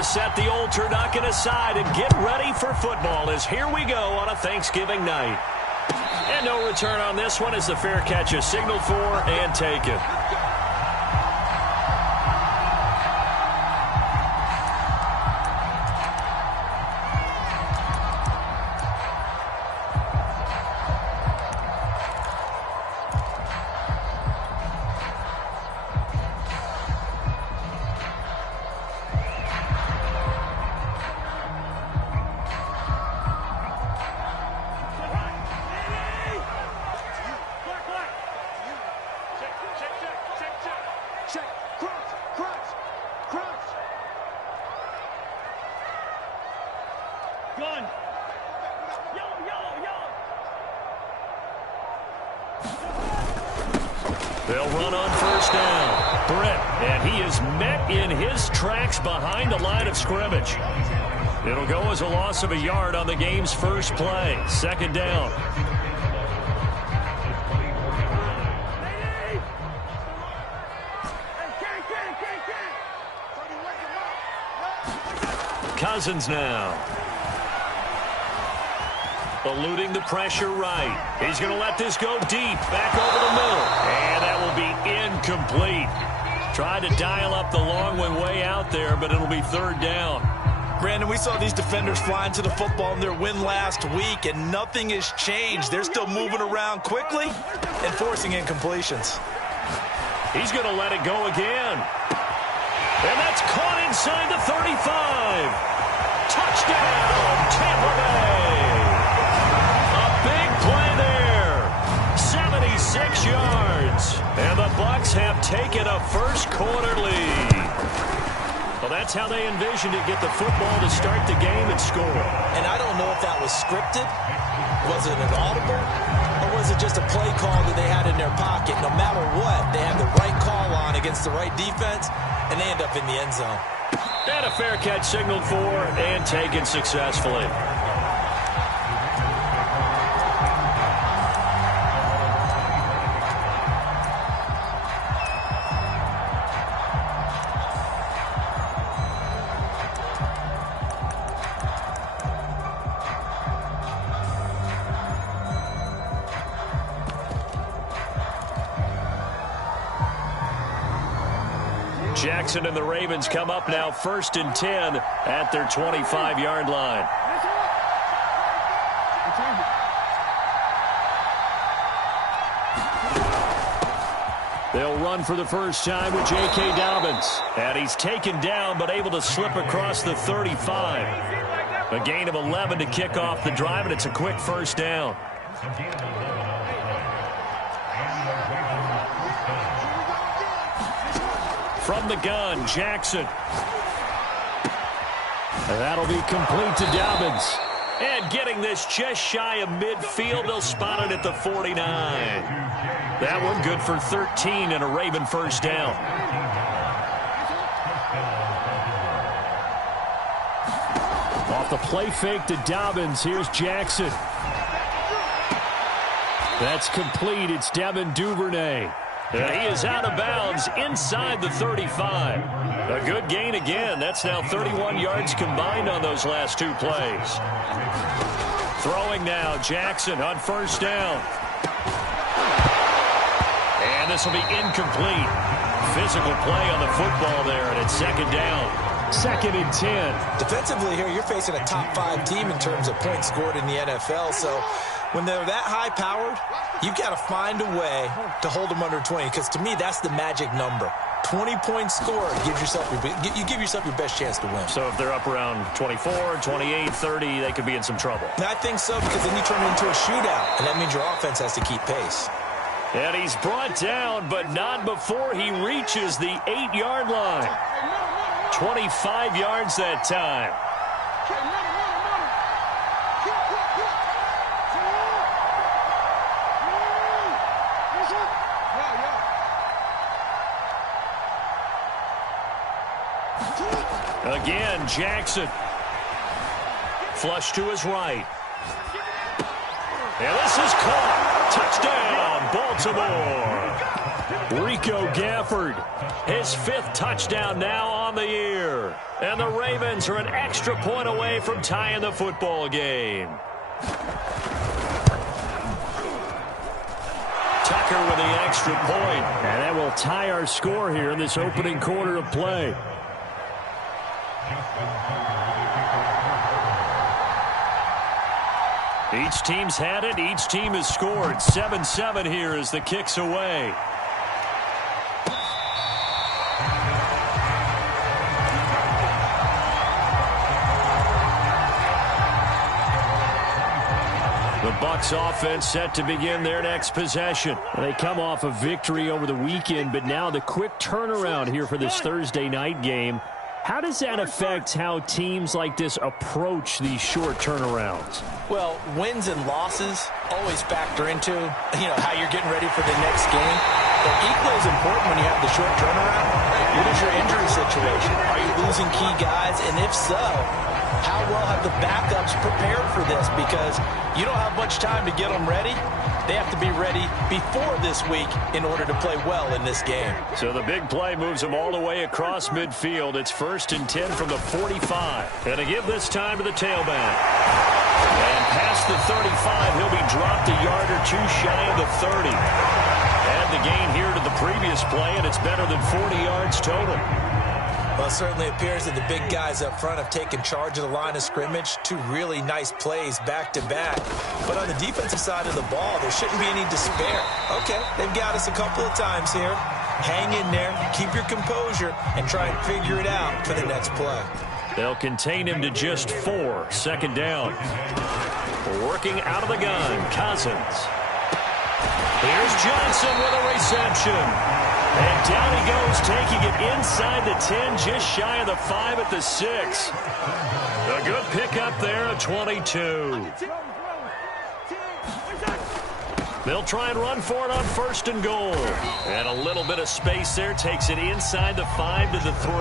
to set the old turducken aside and get ready for football as here we go on a Thanksgiving night. And no return on this one as the fair catch is signaled for and taken. They'll run on first down. Brett, and he is met in his tracks behind the line of scrimmage. It'll go as a loss of a yard on the game's first play. Second down. Cousins now. Eluding the pressure right. He's going to let this go deep. Back over the middle. And that will be incomplete. Tried to dial up the long one way out there, but it'll be third down. Brandon, we saw these defenders flying to the football in their win last week, and nothing has changed. They're still moving around quickly and forcing incompletions. He's going to let it go again. And that's caught inside the 35. Touchdown, Tampa Bay. A big play there. 76 yards. And the Bucs have taken a first-quarter lead. Well, that's how they envisioned it, get the football to start the game and score. And I don't know if that was scripted. Was it an audible? Or was it just a play call that they had in their pocket? No matter what, they had the right call on against the right defense, and they end up in the end zone. And a fair catch signaled for and taken successfully. Jackson and the Ravens come up now 1st and 10 at their 25-yard line. They'll run for the first time with J.K. Dobbins. And he's taken down but able to slip across the 35. A gain of 11 to kick off the drive, and it's a quick first down. From the gun, Jackson. That'll be complete to Dobbins. And getting this just shy of midfield, they'll spot it at the 49. That one good for 13 and a Raven first down. Off the play fake to Dobbins, here's Jackson. That's complete. It's Devin Duvernay. And he is out of bounds inside the 35. A good gain again. That's now 31 yards combined on those last two plays. Throwing now, Jackson on first down. And this will be incomplete. Physical play on the football there, and it's second down. 2nd and 10. Defensively here, you're facing a top-5 team in terms of points scored in the NFL, so when they're that high-powered, you've got to find a way to hold them under 20, because to me, that's the magic number. 20 points scored, you give yourself your best chance to win. So if they're up around 24, 28, 30, they could be in some trouble. And I think so, because then you turn it into a shootout, and that means your offense has to keep pace. And he's brought down, but not before he reaches the 8-yard line. 25 yards that time. Again, Jackson. Flush to his right. And this is caught. Touchdown, Baltimore. Rico Gafford, his 5th touchdown now on the year. And the Ravens are an extra point away from tying the football game. Tucker with the extra point. And that will tie our score here in this opening quarter of play. Each team's had it. Each team has scored. 7-7 here as the kick's away. The Bucs offense set to begin their next possession. They come off a victory over the weekend, but now the quick turnaround here for this Thursday night game. How does that affect how teams like this approach these short turnarounds? Well, wins and losses always factor into, how you're getting ready for the next game. But equally as important when you have the short turnaround, what is your injury situation? Are you losing key guys? And if so, how well have the backups prepared for this? Because you don't have much time to get them ready. They have to be ready before this week in order to play well in this game. So the big play moves them all the way across midfield. It's 1st and 10 from the 45. And to give this time to the tailback. And past the 35, he'll be dropped a yard or two shy of the 30. Add the gain here to the previous play, and it's better than 40 yards total. Well, it certainly appears that the big guys up front have taken charge of the line of scrimmage. 2 really nice plays back-to-back. But on the defensive side of the ball, there shouldn't be any despair. Okay, they've got us a couple of times here. Hang in there, keep your composure, and try and figure it out for the next play. They'll contain him to just 4. 2nd down. Working out of the gun, Cousins. Here's Johnson with a reception. And down he goes, taking it inside the 10, just shy of the 5 at the 6. A good pickup there at 22. They'll try and run for it on 1st and goal. And a little bit of space there, takes it inside the 5 to the 3.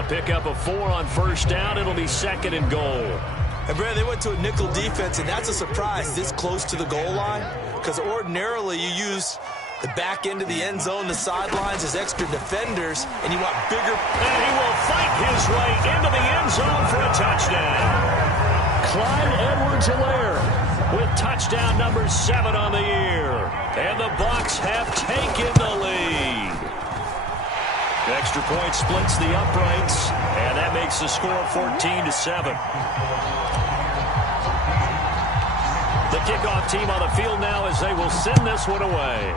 A pickup of 4 on 1st down. It'll be 2nd and goal. And, Brad, they went to a nickel defense, and that's a surprise this close to the goal line. Because ordinarily you use the back end of the end zone, the sidelines as extra defenders, and you want bigger. And he will fight his way into the end zone for a touchdown. Clyde Edwards-Helaire with touchdown number 7 on the year. And the Bucs have taken the lead. The extra point splits the uprights, and that makes the score 14-7. The kickoff team on the field now as they will send this one away.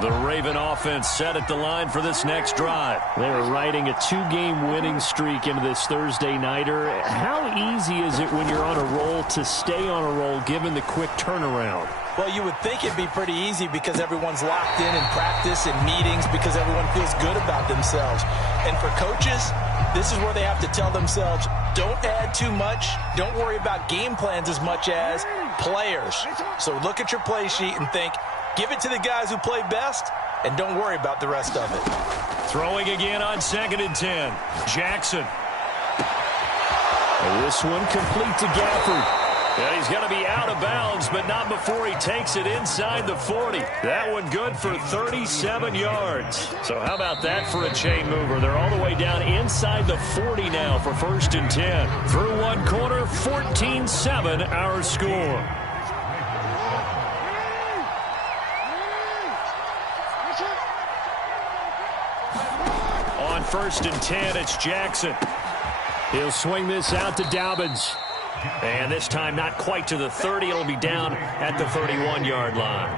The Raven offense set at the line for this next drive. They're riding a 2-game winning streak into this Thursday nighter. How easy is it when you're on a roll to stay on a roll given the quick turnaround? Well, you would think it'd be pretty easy because everyone's locked in practice and meetings because everyone feels good about themselves. And for coaches, this is where they have to tell themselves, don't add too much. Don't worry about game plans as much as players. So look at your play sheet and think, give it to the guys who play best, and don't worry about the rest of it. Throwing again on 2nd and 10. Jackson. And this one complete to Gafford. Yeah, he's going to be out of bounds, but not before he takes it inside the 40. That one good for 37 yards. So how about that for a chain mover? They're all the way down inside the 40 now for 1st and 10. Through one quarter, 14-7 our score. On 1st and 10, it's Jackson. He'll swing this out to Dobbins. And this time not quite to the 30. It'll be down at the 31-yard line.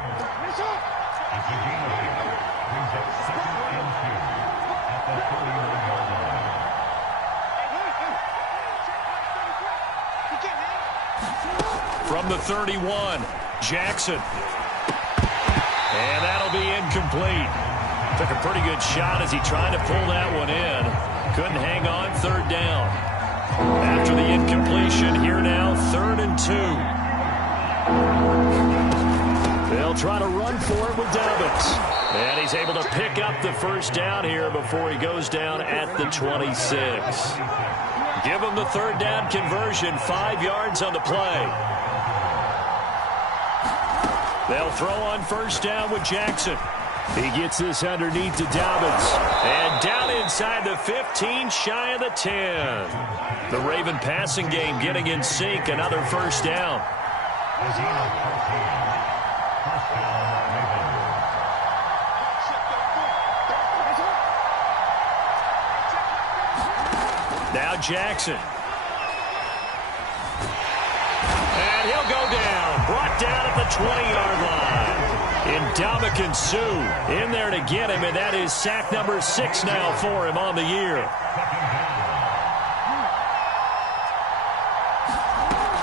From the 31, Jackson. And that'll be incomplete. Took a pretty good shot as he tried to pull that one in. Couldn't hang on. 3rd down. After the incompletion, here now, 3rd and 2. try to run for it with Dobbins. And he's able to pick up the first down here before he goes down at the 26. Give him the third down conversion, 5 yards on the play. They'll throw on first down with Jackson. He gets this underneath to Dobbins. And down inside the 15, shy of the 10. The Raven passing game getting in sync, another first down. Now Jackson. And he'll go down. Brought down at the 20-yard line. Ndamukong Suh in there to get him, and that is sack number 6 now for him on the year.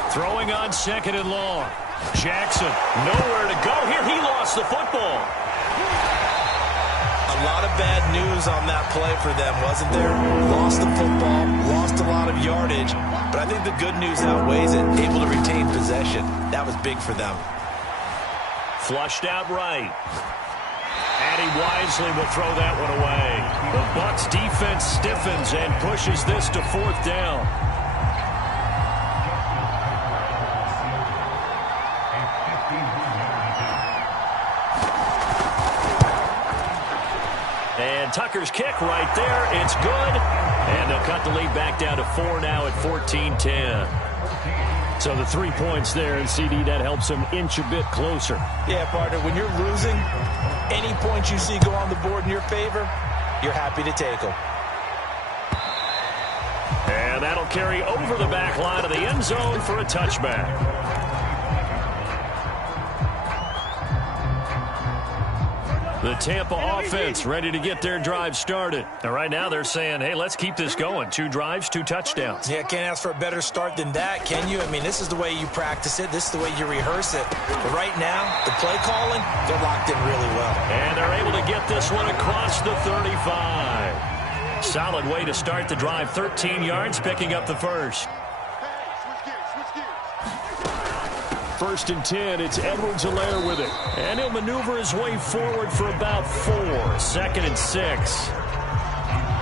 Throwing on second and long. Jackson, nowhere to go here. He lost the football. A lot of bad news on that play for them, wasn't there? Lost the football, lost a lot of yardage, but I think the good news outweighs it. Able to retain possession. That was big for them. Flushed out right. And he wisely will throw that one away. The Bucs defense stiffens and pushes this to 4th down. And Tucker's kick right there. It's good. And they'll cut the lead back down to 4 now at 14-10. So the 3 points there, and CD, that helps him inch a bit closer. Yeah, partner, when you're losing, any points you see go on the board in your favor, you're happy to take them. And that'll carry over the back line of the end zone for a touchback. The Tampa offense ready to get their drive started. And right now they're saying, hey, let's keep this going. 2 drives, 2 touchdowns. Yeah, can't ask for a better start than that, can you? I mean, this is the way you practice it. This is the way you rehearse it. But right now, the play calling, they're locked in really well. And they're able to get this one across the 35. Solid way to start the drive. 13 yards, picking up the first. 1st and 10, it's Edwards-Helaire with it. And he'll maneuver his way forward for about 4. 2nd and 6.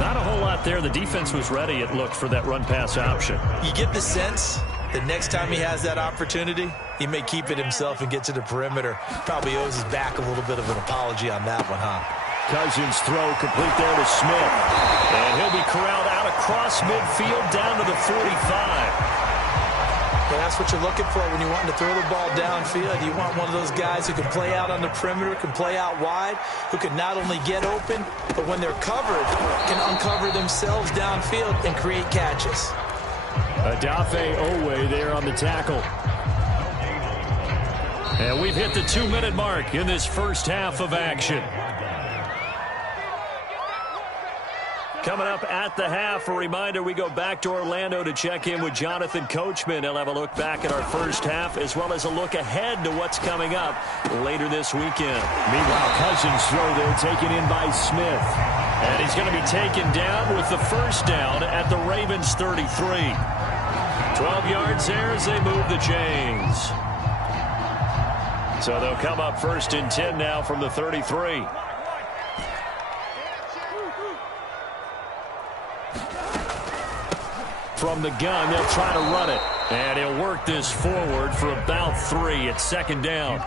Not a whole lot there. The defense was ready, it looked, for that run-pass option. You get the sense that next time he has that opportunity, he may keep it himself and get to the perimeter. Probably owes his back a little bit of an apology on that one, huh? Cousins throw complete there to Smith. And he'll be corralled out across midfield down to the 45. Well, that's what you're looking for when you want to throw the ball downfield. You want one of those guys who can play out on the perimeter, can play out wide, who can not only get open, but when they're covered, can uncover themselves downfield and create catches. Adafe Owe there on the tackle. And we've hit the 2-minute mark in this first half of action. Coming up at the half, a reminder, we go back to Orlando to check in with Jonathan Coachman. He'll have a look back at our first half, as well as a look ahead to what's coming up later this weekend. Meanwhile, Cousins throw there, taken in by Smith. And he's going to be taken down with the first down at the Ravens 33. 12 yards there as they move the chains. So they'll come up 1st and 10 now from the 33. From the gun, they'll try to run it. And he'll work this forward for about 3 at 2nd down.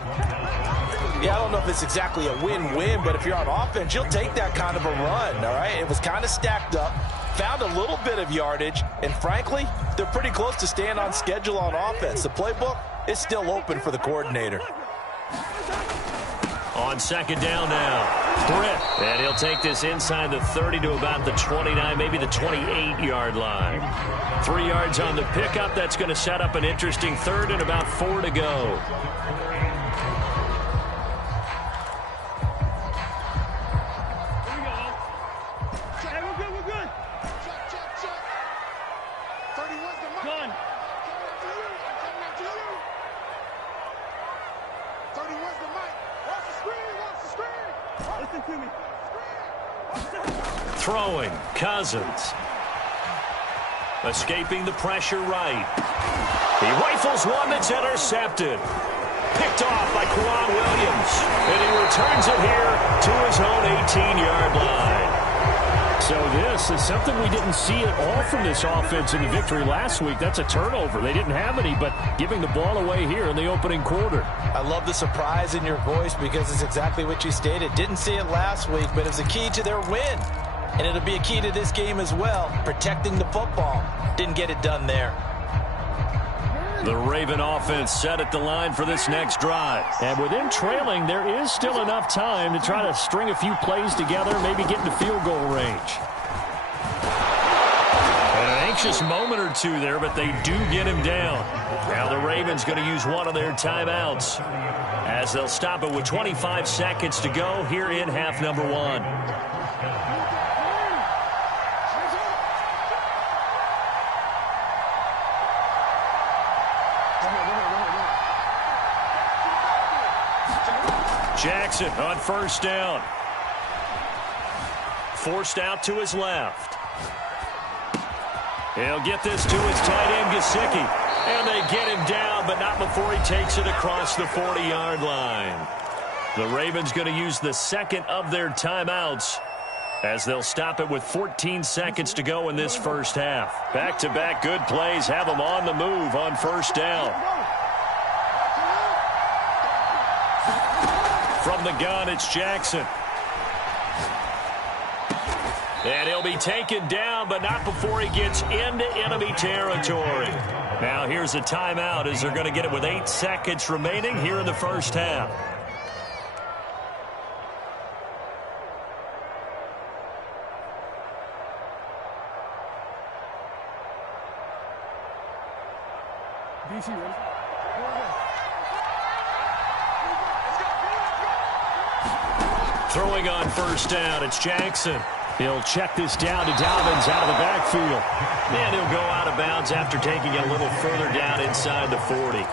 Yeah, I don't know if it's exactly a win-win, but if you're on offense, you'll take that kind of a run, all right? It was kind of stacked up, found a little bit of yardage, and frankly, they're pretty close to staying on schedule on offense. The playbook is still open for the coordinator. On 2nd down now. Britt. And he'll take this inside the 30 to about the 29, maybe the 28-yard line. 3 yards on the pickup. That's going to set up an interesting 3rd and about 4 to go. Throwing, Cousins. Escaping the pressure right. He rifles one that's intercepted. Picked off by Quan Williams. And he returns it here to his own 18-yard line. So this is something we didn't see at all from this offense in the victory last week. That's a turnover. They didn't have any, but giving the ball away here in the opening quarter. I love the surprise in your voice because it's exactly what you stated. Didn't see it last week, but it was a key to their win. And it'll be a key to this game as well, protecting the football. Didn't get it done there. The Raven offense set at the line for this next drive. And with them trailing, there is still enough time to try to string a few plays together, maybe get into field goal range. An anxious moment or two there, but they do get him down. Now the Ravens going to use one of their timeouts as they'll stop it with 25 seconds to go here in half number one. Jackson on first down. Forced out to his left. He'll get this to his tight end, Gesicki. And they get him down, but not before he takes it across the 40-yard line. The Ravens going to use the second of their timeouts as they'll stop it with 14 seconds to go in this first half. Back-to-back good plays have them on the move on first down. From the gun, it's Jackson. And he'll be taken down, but not before he gets into enemy territory. Now here's a timeout as they're going to get it with 8 seconds remaining here in the first half. Throwing on first down, it's Jackson. He'll check this down to Dobbins out of the backfield. And he'll go out of bounds after taking it a little further down inside the 40.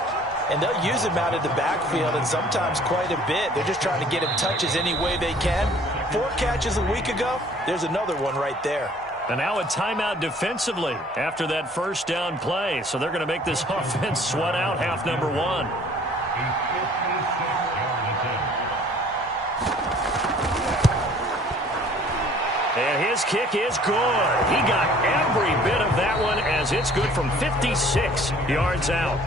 And they'll use him out of the backfield, and sometimes quite a bit. They're just trying to get him touches any way they can. 4 catches a week ago. There's another one right there. And now a timeout defensively after that first down play. So they're going to make this offense sweat out half number one. And his kick is good. He got every bit of that one as it's good from 56 yards out.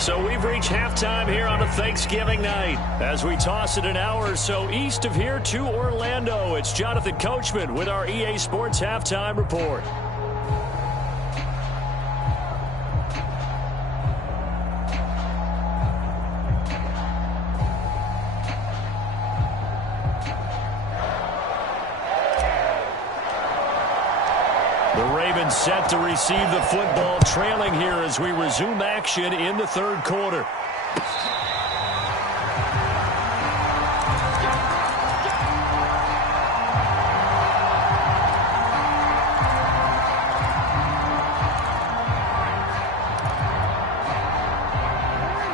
So we've reached halftime here on a Thanksgiving night. As we toss it an hour or so east of here to Orlando, it's Jonathan Coachman with our EA Sports Halftime Report. The Ravens set to receive the football, trailing here as we resume action in the third quarter.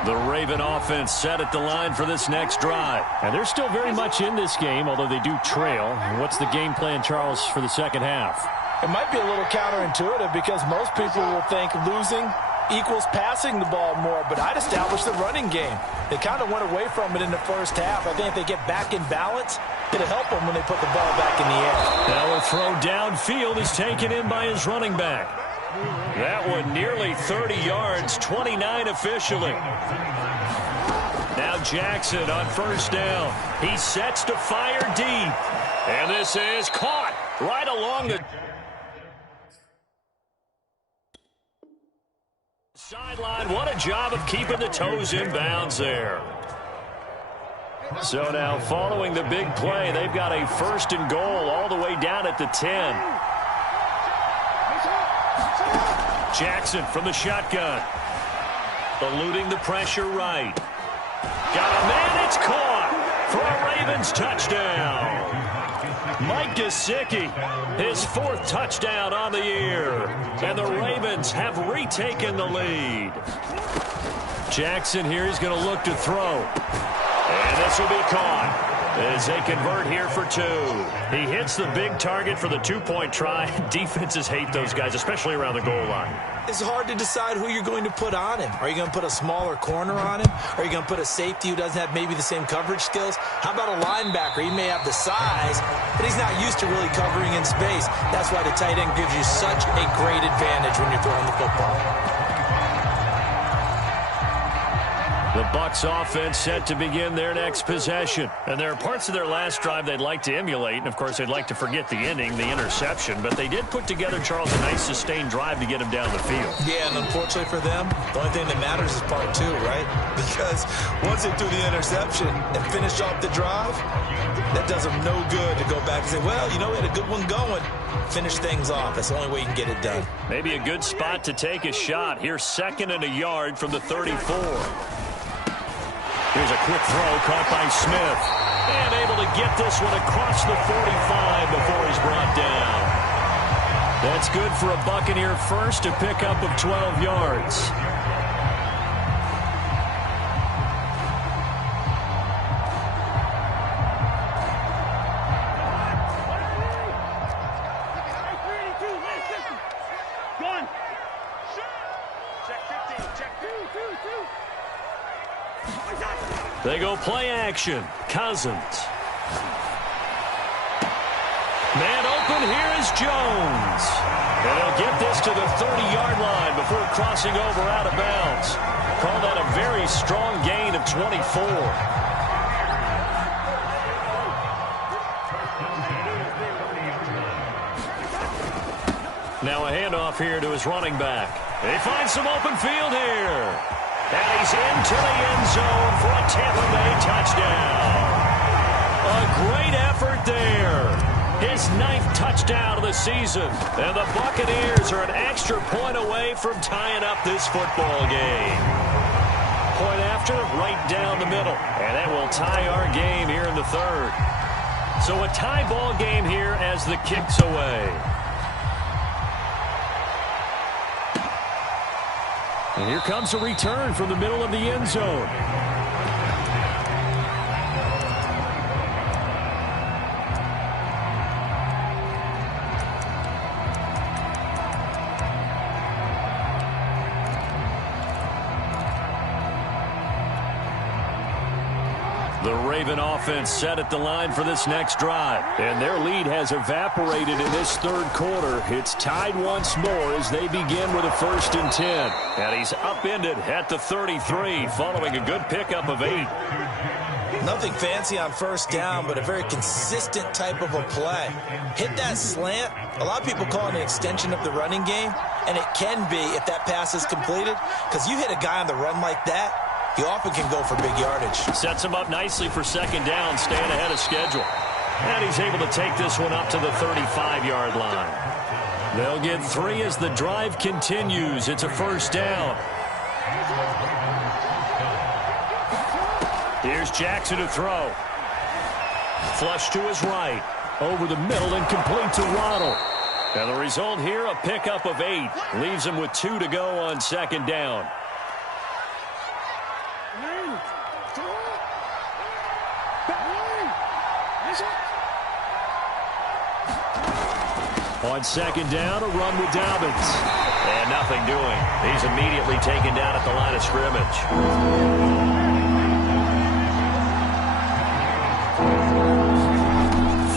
The Raven offense set at the line for this next drive. And they're still very much in this game, although they do trail. What's the game plan, Charles, for the second half? It might be a little counterintuitive because most people will think losing equals passing the ball more, but I'd establish the running game. They kind of went away from it in the first half. I think if they get back in balance, it'll help them when they put the ball back in the air. Now a throw downfield is taken in by his running back. That one nearly 30 yards, 29 officially. Now Jackson on first down. He sets to fire deep. And this is caught right along the sideline. What a job of keeping the toes in bounds there. So now following the big play, they've got a first and goal all the way down at the 10. Jackson from the shotgun. Eluding the pressure right. Got a man, it's caught for a Ravens touchdown. Mike Gesicki, his 4th touchdown on the year. And the Ravens have retaken the lead. Jackson here is going to look to throw. And this will be caught. as they convert here for 2. He hits the big target for the 2-point try. Defenses hate those guys, especially around the goal line. It's hard to decide who you're going to put on him. Are you going to put a smaller corner on him? Are you going to put a safety who doesn't have maybe the same coverage skills? How about a linebacker? He may have the size, but he's not used to really covering in space. That's why the tight end gives you such a great advantage when you're throwing the football. The Bucs offense set to begin their next possession. And there are parts of their last drive they'd like to emulate. And, of course, they'd like to forget the ending, the interception. But they did put together, Charles, a nice sustained drive to get him down the field. Yeah, and unfortunately for them, the only thing that matters is part 2, right? Because once they threw the interception and finished off the drive, that does them no good to go back and say, well, you know, we had a good one going. Finish things off. That's the only way you can get it done. Maybe a good spot to take a shot. Here's 2nd and a yard from the 34. Here's a quick throw caught by Smith. And able to get this one across the 45 before he's brought down. That's good for a Buccaneer first, a pickup of 12 yards. They go play action. Cousins. Man open, here is Jones. And he'll get this to the 30-yard line before crossing over out of bounds. Call that a very strong gain of 24. Now a handoff here to his running back. They find some open field here. And he's into the end zone for a Tampa Bay touchdown. A great effort there. His 9th touchdown of the season. And the Buccaneers are an extra point away from tying up this football game. Point after, right down the middle. And that will tie our game here in the 3rd. So a tie ball game here as the kick's away. And here comes a return from the middle of the end zone. The Raven offense set at the line for this next drive. And their lead has evaporated in this 3rd quarter. It's tied once more as they begin with a 1st and 10. And he's upended at the 33 following a good pickup of 8. Nothing fancy on 1st down, but a very consistent type of a play. Hit that slant. A lot of people call it an extension of the running game, and it can be if that pass is completed, because you hit a guy on the run like that, he often can go for big yardage. Sets him up nicely for 2nd down, staying ahead of schedule. And he's able to take this one up to the 35-yard line. They'll get 3 as the drive continues. It's a 1st down. Here's Jackson to throw. Flush to his right. Over the middle and complete to Waddle. And the result here, a pickup of 8. Leaves him with 2 to go on 2nd down. On 2nd down, a run with Dobbins. And nothing doing. He's immediately taken down at the line of scrimmage.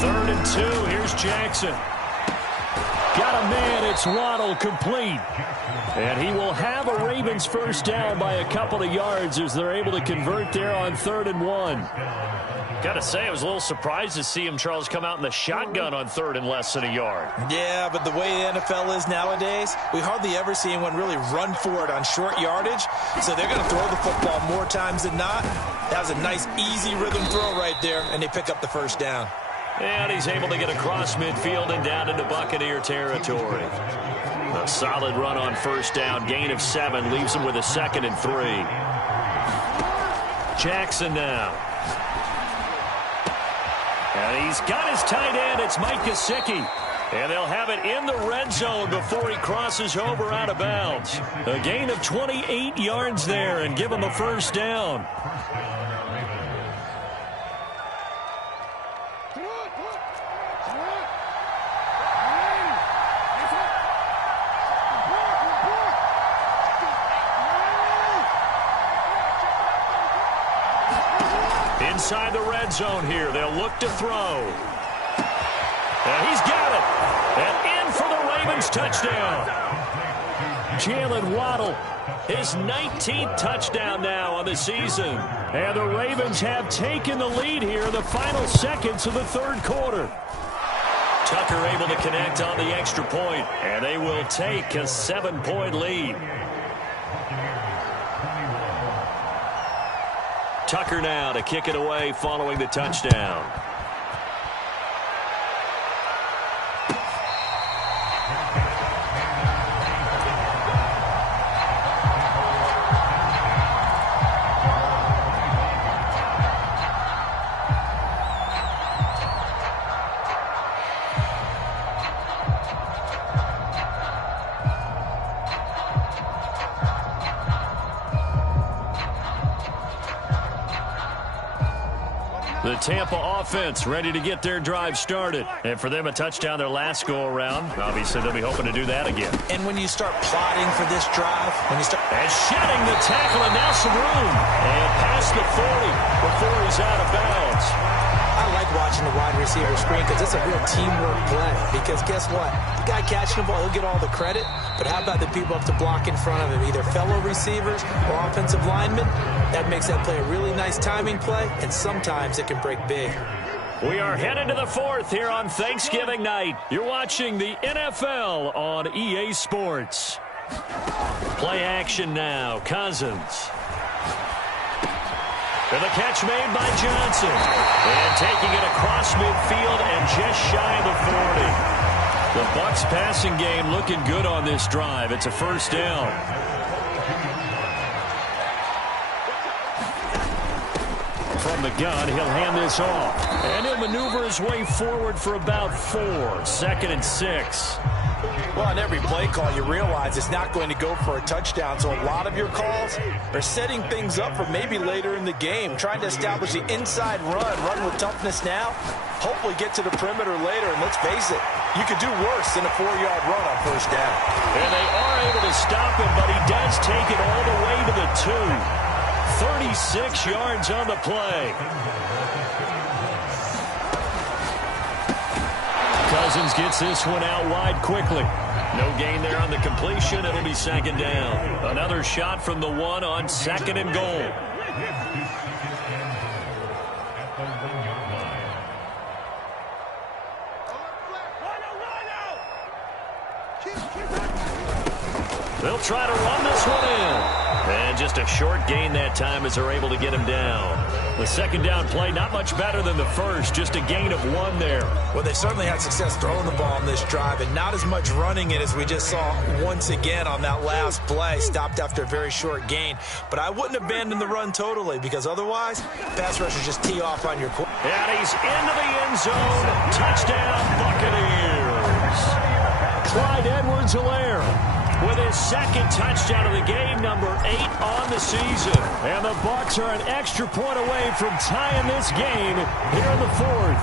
3rd and 2. Here's Jackson. Got a man. It's Waddle, complete. And he will have a Ravens 1st down by a couple of yards as they're able to convert there on 3rd and 1. Got to say, I was a little surprised to see him, Charles, come out in the shotgun on 3rd and less than a yard. Yeah, but the way the NFL is nowadays, we hardly ever see anyone really run for it on short yardage. So they're going to throw the football more times than not. That was a nice, easy rhythm throw right there, and they pick up the 1st down. And he's able to get across midfield and down into Buccaneer territory. A solid run on 1st down. Gain of 7 leaves him with a 2nd and 3. Jackson now. And he's got his tight end. It's Mike Gesicki. And they'll have it in the red zone before he crosses over out of bounds. A gain of 28 yards there and give him a 1st down. Inside the red zone here. They'll look to throw. And he's got it. And in for the Ravens touchdown. Jalen Waddle, his 19th touchdown now on the season. And the Ravens have taken the lead here in the final seconds of the third quarter. Tucker able to connect on the extra point, and they will take a 7-point lead. Tucker now to kick it away following the touchdown. The Tampa offense ready to get their drive started. And for them, a touchdown their last go-around. Obviously, they'll be hoping to do that again. And when you start plotting for this drive, when you start... And shedding the tackle, and now some room. And past the 40 before he's out of bounds. I like watching the wide receiver screen because it's a real teamwork play. Because guess what? The guy catching the ball, he'll get all the credit. But how about the people up to block in front of him? Either fellow receivers or offensive linemen. That makes that play a really nice timing play. And sometimes it can break big. We are headed to the fourth here on Thanksgiving night. You're watching the NFL on EA Sports. Play action now. Cousins. And the catch made by Johnson. And taking it across midfield and just shy of the 40. The Bucs passing game looking good on this drive. It's a first down. From the gun, he'll hand this off. And he'll maneuver his way forward for about 4. 2nd and 6. Well, on every play call, you realize it's not going to go for a touchdown. So a lot of your calls are setting things up for maybe later in the game, trying to establish the inside run with toughness now, hopefully get to the perimeter later. And let's face it, you could do worse than a 4-yard run on first down. And they are able to stop him, but he does take it all the way to the 2. 36 yards on the play. Cousins gets this one out wide quickly. No gain there on the completion. It'll be 2nd down. Another shot from the 1 on 2nd and goal. They'll try to run this one in. And just a short gain that time as they're able to get him down. The 2nd down play, not much better than the first. Just a gain of 1 there. Well, they certainly had success throwing the ball on this drive, and not as much running it as we just saw once again on that last play. Stopped after a very short gain. But I wouldn't abandon the run totally, because otherwise, pass rushers just tee off on your quarterback. And he's into the end zone. Touchdown, Buccaneers. Clyde Edwards-Helaire with his 2nd touchdown of the game, number 8 on the season. And the Bucs are an extra point away from tying this game here in the 4th.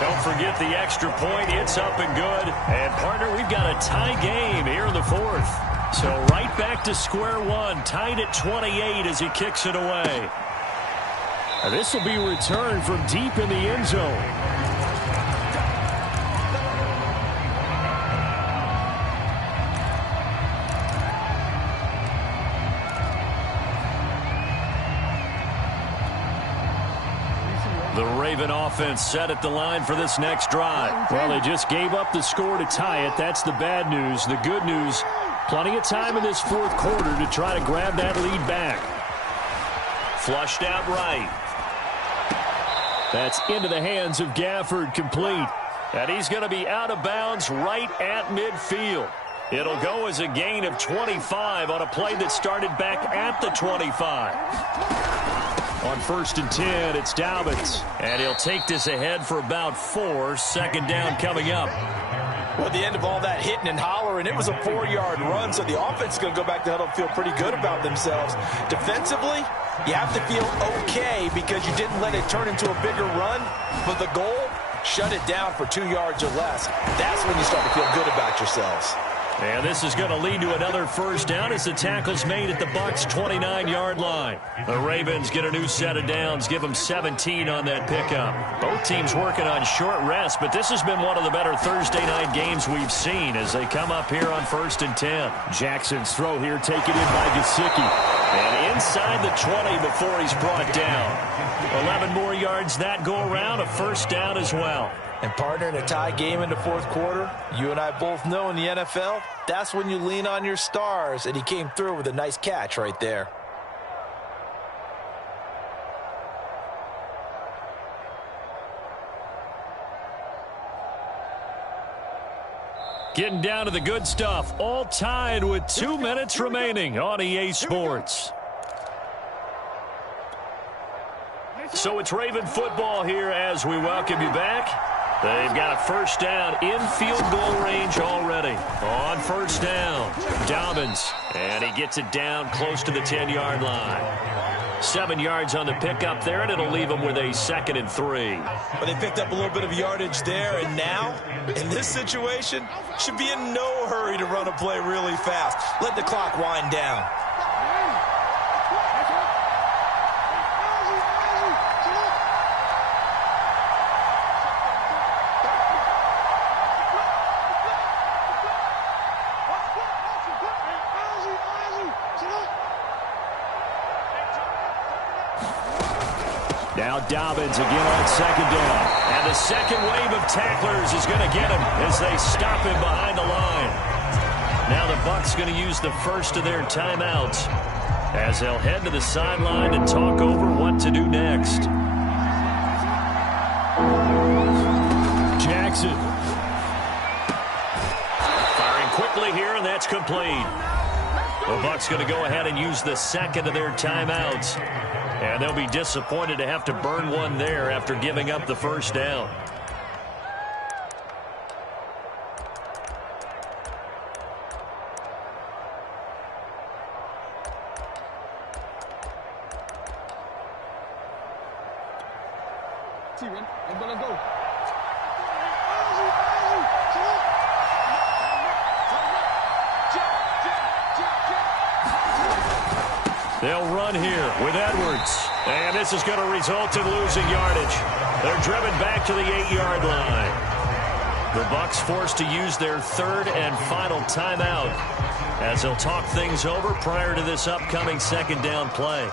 Don't forget the extra point. It's up and good. And, partner, we've got a tie game here in the 4th. So right back to square one, tied at 28 as he kicks it away. And this will be returned from deep in the end zone. The Raven offense set at the line for this next drive. Well, they just gave up the score to tie it. That's the bad news. The good news, plenty of time in this 4th quarter to try to grab that lead back. Flushed out right. That's into the hands of Gafford, complete. And he's going to be out of bounds right at midfield. It'll go as a gain of 25 on a play that started back at the 25. On 1st and 10, it's Dobbins. And he'll take this ahead for about 4. 2nd down coming up. Well, at the end of all that hitting and hollering, it was a 4-yard run, so the offense is going to go back to huddle and feel pretty good about themselves. Defensively, you have to feel okay because you didn't let it turn into a bigger run. But the goal, shut it down for 2 yards or less. That's when you start to feel good about yourselves. And this is going to lead to another first down as the tackle's made at the Bucs' 29-yard line. The Ravens get a new set of downs, give them 17 on that pickup. Both teams working on short rest, but this has been one of the better Thursday night games we've seen as they come up here on 1st and 10. Jackson's throw here taken in by Gesicki. And inside the 20 before he's brought down. 11 more yards that go around, a first down as well. And partner, in a tie game in the fourth quarter, you and I both know in the NFL, that's when you lean on your stars, and he came through with a nice catch right there. Getting down to the good stuff, all tied with 2 minutes remaining on EA Sports. So it's Raven football here as we welcome you back. They've got a first down in field goal range already. On first down, Dobbins, and he gets it down close to the 10-yard line. 7 yards on the pickup there, and it'll leave them with a 2nd and 3. But they picked up a little bit of yardage there, and now, in this situation, should be in no hurry to run a play really fast. Let the clock wind down. Now Dobbins again on 2nd down. And the second wave of tacklers is going to get him as they stop him behind the line. Now the Bucs going to use the first of their timeouts as they'll head to the sideline and talk over what to do next. Jackson. Firing quickly here, and that's complete. The Bucs going to go ahead and use the second of their timeouts. And they'll be disappointed to have to burn one there after giving up the first down. They'll run here with Edwards. And this is going to result in losing yardage. They're driven back to the 8-yard line. The Bucs forced to use their third and final timeout as they'll talk things over prior to this upcoming second down play.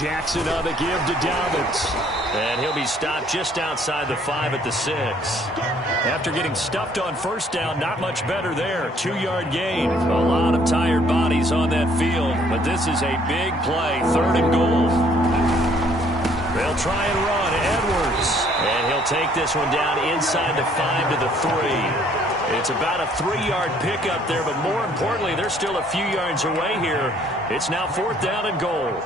Jackson on the give to Dobbins. And he'll be stopped just outside the 5 at the 6. After getting stuffed on first down, not much better there. 2-yard gain. A lot of tired bodies on that field. But this is a big play. 3rd and goal. They'll try and run. Edwards. And he'll take this one down inside the 5 to the 3. It's about a 3-yard pickup there. But more importantly, they're still a few yards away here. It's now 4th down and goal.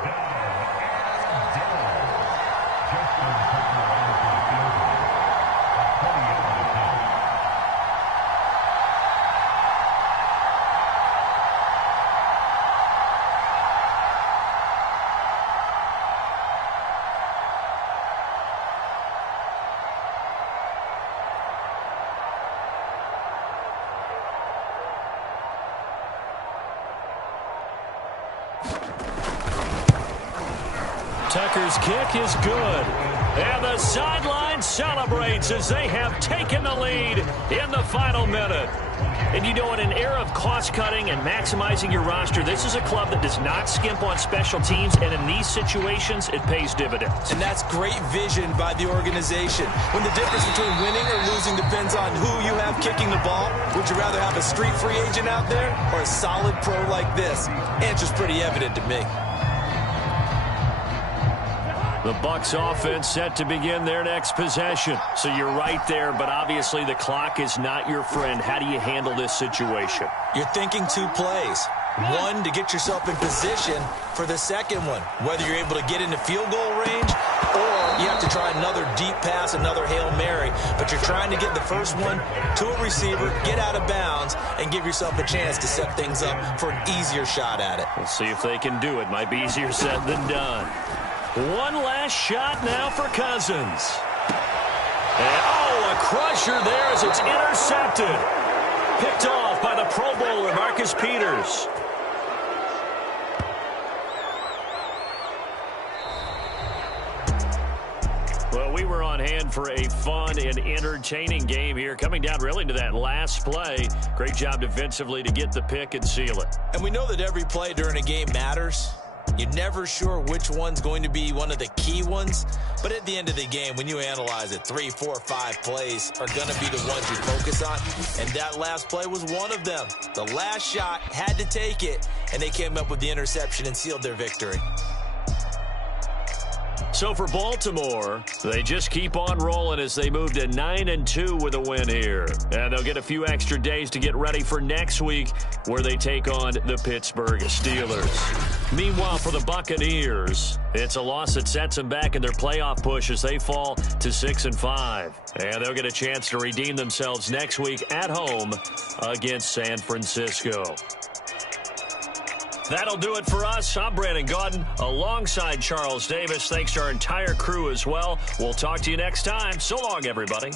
Tucker's kick is good. And the sideline celebrates as they have taken the lead in the final minute. And you know, in an era of cost-cutting and maximizing your roster, this is a club that does not skimp on special teams, and in these situations, it pays dividends. And that's great vision by the organization. When the difference between winning or losing depends on who you have kicking the ball, would you rather have a street free agent out there or a solid pro like this? Answer's pretty evident to me. The Bucs offense set to begin their next possession. So you're right there, but obviously the clock is not your friend. How do you handle this situation? You're thinking 2 plays. One, to get yourself in position for the second one, whether you're able to get into field goal range or you have to try another deep pass, another Hail Mary, but you're trying to get the first one to a receiver, get out of bounds, and give yourself a chance to set things up for an easier shot at it. We'll see if they can do it. Might be easier said than done. One last shot now for Cousins. And, oh, a crusher there as it's intercepted. Picked off by the Pro Bowler, Marcus Peters. Well, we were on hand for a fun and entertaining game here, coming down really to that last play. Great job defensively to get the pick and seal it. And we know that every play during a game matters. You're never sure which one's going to be one of the key ones. But at the end of the game, when you analyze it, 3, 4, 5 plays are going to be the ones you focus on. And that last play was one of them. The last shot had to take it, and they came up with the interception and sealed their victory. So for Baltimore, they just keep on rolling as they move to 9-2 with a win here. And they'll get a few extra days to get ready for next week where they take on the Pittsburgh Steelers. Meanwhile, for the Buccaneers, it's a loss that sets them back in their playoff push as they fall to 6-5. And they'll get a chance to redeem themselves next week at home against San Francisco. That'll do it for us. I'm Brandon Gaudin alongside Charles Davis. Thanks to our entire crew as well. We'll talk to you next time. So long, everybody.